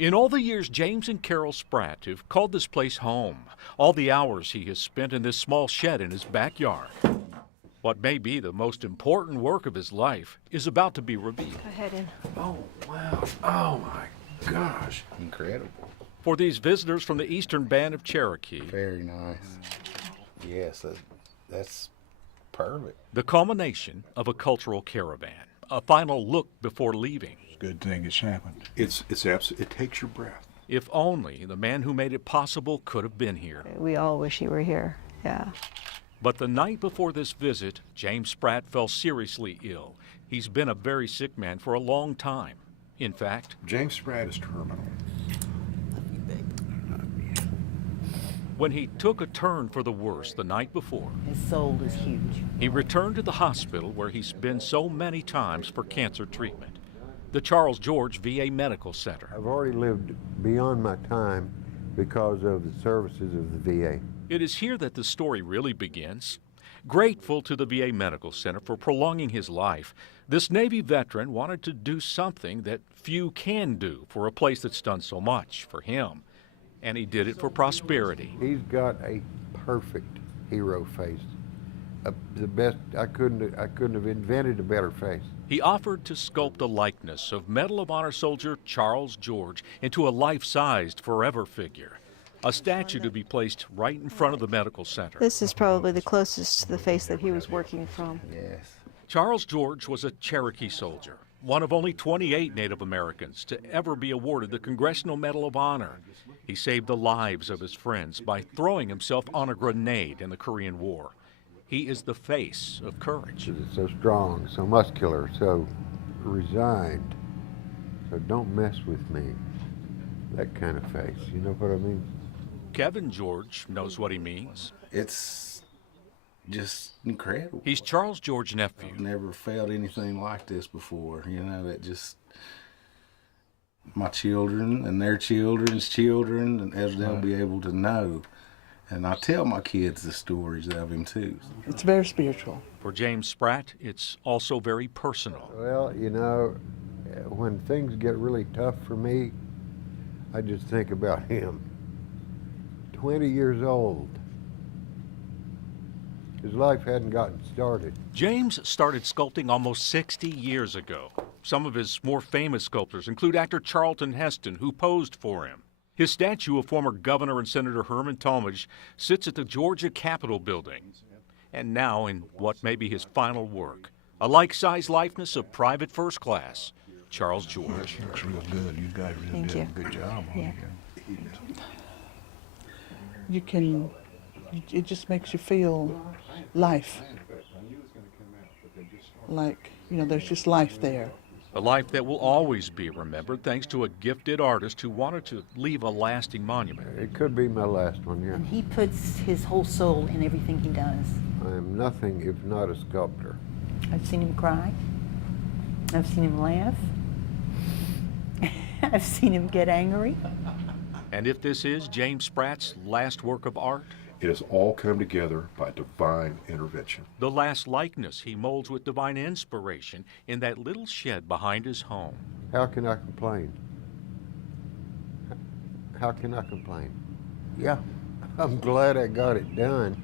In all the years James and Carol Spratt have called this place home, all the hours he has spent in this small shed in his backyard, what may be the most important work of his life is about to be revealed. Go ahead in. Oh, wow. Oh, my gosh. Incredible. For these visitors from the Eastern Band of Cherokee, Very nice. Yes, that's perfect. the culmination of a cultural caravan, a final look before leaving. Good thing it's happened. It takes your breath. If only the man who made it possible could have been here. We all wish he were here. Yeah. But the night before this visit, James Spratt fell seriously ill. He's been a very sick man for a long time. In fact, James Spratt is terminal. when he took a turn for the worse the night before, His soul is huge. he returned to the hospital where he's been so many times for cancer treatment, the Charles George VA Medical Center. I've already lived beyond my time because of the services of the VA. It is here that the story really begins. Grateful to the VA Medical Center for prolonging his life, this Navy veteran wanted to do something that few can do for a place that's done so much for him. And he did it for prosperity. He's got a perfect hero face. The best, I couldn't have invented a better face. He offered to sculpt a likeness of Medal of Honor soldier Charles George into a life-sized forever figure, a statue to be placed right in front of the medical center. This is probably the closest to the face that he was working from. Yes. Charles George was a Cherokee soldier, one of only 28 Native Americans to ever be awarded the Congressional Medal of Honor. He saved the lives of his friends by throwing himself on a grenade in the Korean War. He is the face of courage. It's so strong, so muscular, so resigned. So don't mess with me. That kind of face, you know what I mean? Kevin George knows what he means. It's just incredible. He's Charles George's nephew. I've never felt anything like this before. You know, it just, my children and their children's children, and as they'll be able to know. And I tell my kids the stories of him too. It's very spiritual. For James Spratt, it's also very personal. Well, you know, when things get really tough for me, I just think about him. 20 years old. His life hadn't gotten started. James started sculpting almost 60 years ago. Some of his more famous sculptors include actor Charlton Heston, who posed for him. His statue of former Governor and Senator Herman Talmadge sits at the Georgia Capitol building. And now in what may be his final work, a like-size likeness of Private First Class, Charles George. Looks real good. You guys really did a good job on it. You can, it just makes you feel life. Like, you know, there's just life there. A life that will always be remembered thanks to a gifted artist who wanted to leave a lasting monument. It could be my last one, yeah. And he puts his whole soul in everything he does. I am nothing if not a sculptor. I've seen him cry. I've seen him laugh. I've seen him get angry. And if this is James Spratt's last work of art, It has all come together by divine intervention. the last likeness he molds with divine inspiration in that little shed behind his home. How can I complain? How can I complain? Yeah, I'm glad I got it done.